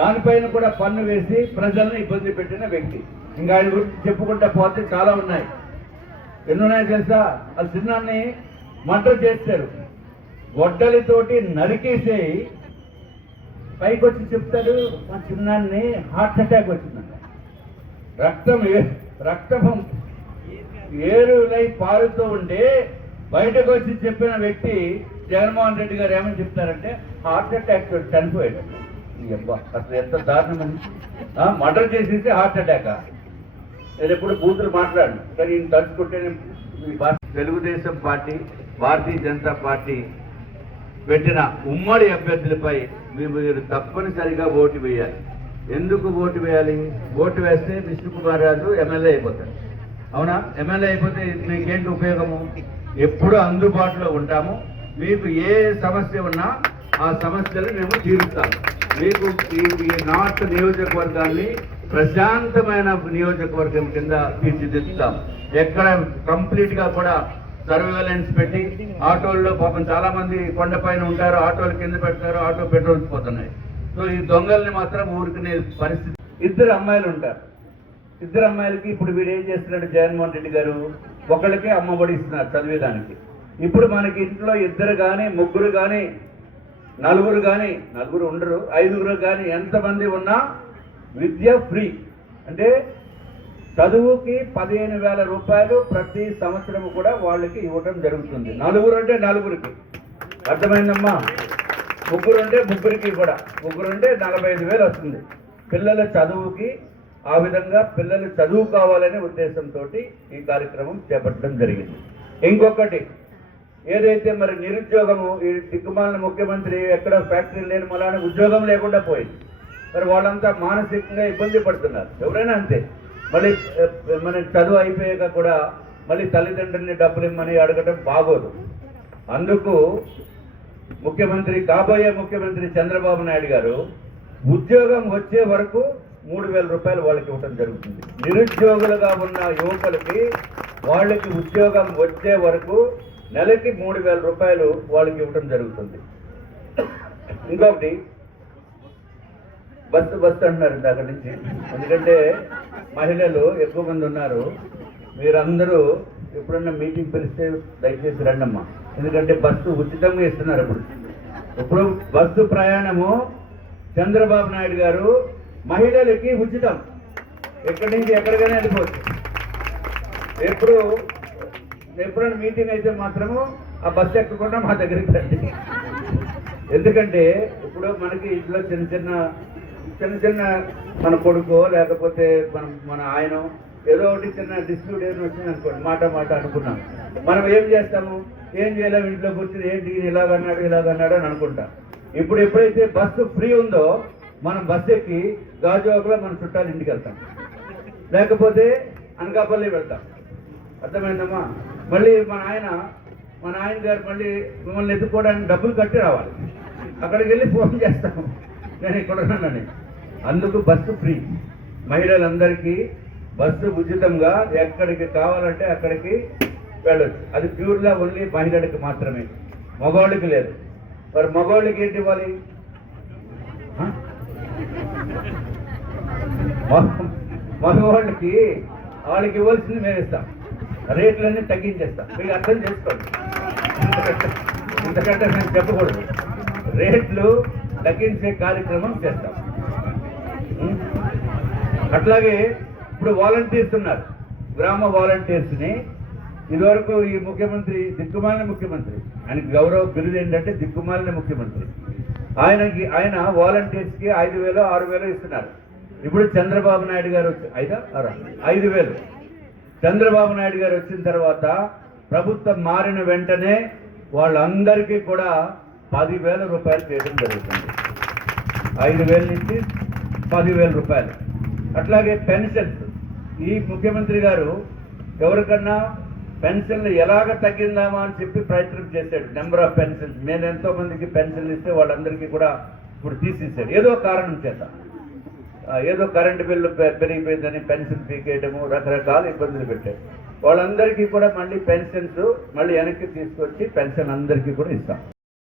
దానిపైన కూడా పన్ను వేసి ప్రజల్ని ఇబ్బంది పెట్టిన వ్యక్తి. ఇంకా ఆయన గురించి చెప్పుకుంటా పోతే చాలా ఉన్నాయి. ఎన్ని ఉన్నాయో తెలుసా? ఆ చిన్నాన్ని మంట చేస్తారు గొడ్డలితోటి నరికేసేయి పైకి వచ్చి చెప్తాడు మా చిన్నాన్ని హార్ట్ అటాక్ వచ్చిందంట. రక్తం రక్తం ఏరులై పారుతూ ఉండే బయటకు వచ్చి చెప్పిన వ్యక్తి జగన్మోహన్ రెడ్డి గారు ఏమని చెప్తారంటే హార్ట్ అటాక్ చనిపోయాడు. అబ్బా, అసలు ఎంత దారుణం మర్డర్ చేసేసి హార్ట్ అటాక్ నేను ఎప్పుడు బూతులు మాట్లాడను కానీ నేను తలుచుకుంటే తెలుగుదేశం పార్టీ భారతీయ జనతా పార్టీ పెట్టిన ఉమ్మడి అభ్యర్థులపై మీరు మీరు తప్పనిసరిగా ఓటు వేయాలి. ఎందుకు ఓటు వేయాలి? ఓటు వేస్తే విష్ణుకుమార్ రాజు ఎమ్మెల్యే అయిపోతారు. అవునా? ఎమ్మెల్యే అయిపోతే మీకేంటి ఉపయోగము? ఎప్పుడు అందుబాటులో ఉంటాము. మీకు ఏ సమస్య ఉన్నా ఆ సమస్యలు మేము తీరుస్తాము. మీకు ఈ నార్త్ నియోజకవర్గాన్ని ప్రశాంతమైన నియోజకవర్గం కింద తీర్చిదిద్దుతాం. ఎక్కడ కంప్లీట్గా కూడా సర్వేలెన్స్ పెట్టి ఆటోల్లో పాపం చాలా మంది కొండపైన ఉంటారు ఆటోలు కింద పెడతారు ఆటో పెట్రోల్స్ పోతున్నాయి. సో ఈ దొంగల్ని మాత్రం ఊరుకునే పరిస్థితి. ఇద్దరు అమ్మాయిలు ఉంటారు. ఇద్దరు అమ్మాయిలకి ఇప్పుడు వీడు ఏం చేస్తున్నాడు? జగన్మోహన్ రెడ్డి గారు ఒకళ్ళకే అమ్మఒడి ఇస్తున్నారు చదివేదానికి. ఇప్పుడు మనకి ఇంట్లో ఇద్దరు కానీ ముగ్గురు కానీ నలుగురు కానీ నలుగురు ఉండరు ఐదుగురు కానీ ఎంతమంది ఉన్నా విద్య ఫ్రీ. అంటే చదువుకి పదిహేను వేల రూపాయలు ప్రతి సంవత్సరం కూడా వాళ్ళకి ఇవ్వటం జరుగుతుంది. నలుగురు అంటే నలుగురికి. అర్థమైందమ్మా? ముగ్గురు అంటే ముగ్గురికి కూడా. ముగ్గురు అంటే నలభై ఐదు వేలు వస్తుంది. పిల్లల చదువుకి ఆ విధంగా పిల్లలు చదువు కావాలనే ఉద్దేశంతో ఈ కార్యక్రమం చేపట్టడం జరిగింది. ఇంకొకటి ఏదైతే మరి నిరుద్యోగము ఈ దిక్కుమాలిన ముఖ్యమంత్రి ఎక్కడ ఫ్యాక్టరీ లేని మలాని ఉద్యోగం లేకుండా పోయింది. మరి వాళ్ళంతా మానసికంగా ఇబ్బంది పడుతున్నారు. ఎవరైనా అంతే. మళ్ళీ మన చదువు అయిపోయాక కూడా మళ్ళీ తల్లిదండ్రుల్ని డబ్బులు ఇమ్మని అడగటం బాగోదు. అందుకు ముఖ్యమంత్రి కాబోయే ముఖ్యమంత్రి చంద్రబాబు నాయుడు గారు ఉద్యోగం వచ్చే వరకు మూడు వేల రూపాయలు వాళ్ళకి ఇవ్వటం జరుగుతుంది. నిరుద్యోగులుగా ఉన్న యువకులకి వాళ్ళకి ఉద్యోగం వచ్చే వరకు నెలకి మూడు వేల రూపాయలు వాళ్ళకి ఇవ్వడం జరుగుతుంది. ఇంకొకటి బస్సు బస్సు అంటున్నారు అక్కడి నుంచి. ఎందుకంటే మహిళలు ఎక్కువ మంది ఉన్నారు. మీరందరూ ఎప్పుడన్నా మీటింగ్ పిలిస్తే దయచేసి రండమ్మా. ఎందుకంటే బస్సు ఉచితంగా ఇస్తున్నారు ఇప్పుడు. ఇప్పుడు బస్సు ప్రయాణము చంద్రబాబు నాయుడు గారు మహిళలకి ఉచితం. ఎక్కడి నుంచి ఎక్కడికైనా వెళ్ళిపోవచ్చు. ఎప్పుడు ఎప్పుడైనా మీటింగ్ అయితే మాత్రము ఆ బస్సు ఎక్కకుండా మా దగ్గరికి రండి. ఎందుకంటే ఇప్పుడు మనకి ఇంట్లో చిన్న చిన్న చిన్న చిన్న మన కొడుకో లేకపోతే మన మన ఆయన ఏదో ఒకటి చిన్న డిస్ప్యూట్ ఏమైనా వచ్చింది అనుకోండి మాట మాట అనుకున్నాం. మనం ఏం చేస్తాము? ఏం చేయలేము? ఇంట్లో కూర్చొని ఏంటి ఇలాగన్నాడు ఇలాగన్నాడు అని అనుకుంటాం. ఇప్పుడు ఎప్పుడైతే బస్సు ఫ్రీ ఉందో మనం బస్సు ఎక్కి గాజువాకలో మన చుట్టాలు ఇంటికి వెళ్తాం. లేకపోతే అనకాపల్లి వెళ్తాం. అర్థమైందమ్మా? మళ్ళీ మన ఆయన మన ఆయన గారు మళ్ళీ మిమ్మల్ని ఎత్తుకోవడానికి డబ్బులు కట్టి రావాలి. అక్కడికి వెళ్ళి ఫోన్ చేస్తాము. నేను ఇక్కడ ఉన్నానని. అందుకు బస్సు ఫ్రీ. మహిళలందరికీ బస్సు ఉచితంగా ఎక్కడికి కావాలంటే అక్కడికి వెళ్ళొచ్చు. అది ప్యూర్గా ఓన్లీ మహిళలకు మాత్రమే. మగవాళ్ళకి లేదు. మరి మగవాళ్ళకి ఏంటి ఇవ్వాలి? మగవాళ్ళకి వాళ్ళకి ఇవ్వాల్సింది మేము ఇస్తాం రేట్లన్నీ తగ్గించేస్తాం. మీరు అర్థం చేసుకోండి. ఎందుకంటే నేను చెప్పకూడదు. రేట్లు తగ్గించే కార్యక్రమం చేస్తాం. అట్లాగే ఇప్పుడు వాలంటీర్స్ ఉన్నారు. గ్రామ వాలంటీర్స్ని ఇదివరకు ఈ ముఖ్యమంత్రి దిక్కుమాలిన ముఖ్యమంత్రి ఆయనకి గౌరవ బిరుదు ఏంటంటే దిక్కుమాలిన ముఖ్యమంత్రి. ఆయనకి ఆయన వాలంటీర్స్కి ఐదు వేలు ఆరు వేలు ఇస్తున్నారు. ఇప్పుడు చంద్రబాబు నాయుడు గారు వచ్చి ఐదా ఆరా? ఐదు వేలు. చంద్రబాబు నాయుడు గారు వచ్చిన తర్వాత ప్రభుత్వం మారిన వెంటనే వాళ్ళందరికీ కూడా పదివేల రూపాయలు చేయడం జరుగుతుంది. ఐదు వేల నుంచి పదివేల రూపాయలు. అట్లాగే పెన్షన్స్. ఈ ముఖ్యమంత్రి గారు ఎవరికన్నా పెన్షన్లు ఎలాగ తగ్గిందామా అని చెప్పి ప్రయత్నం చేశాడు. Number of pensions. నేను ఎంతోమందికి పెన్షన్లు ఇస్తే వాళ్ళందరికీ కూడా ఇప్పుడు తీసేసాడు ఏదో కారణం చేత. ఏదో కరెంటు బిల్లు పెరిగిపోయిందని పెన్షన్ పీకేయడము రకరకాల ఇబ్బందులు పెట్టారు. వాళ్ళందరికీ కూడా మళ్ళీ పెన్షన్స్ మళ్ళీ వెనక్కి తీసుకొచ్చి పెన్షన్ అందరికీ కూడా ఇస్తాం.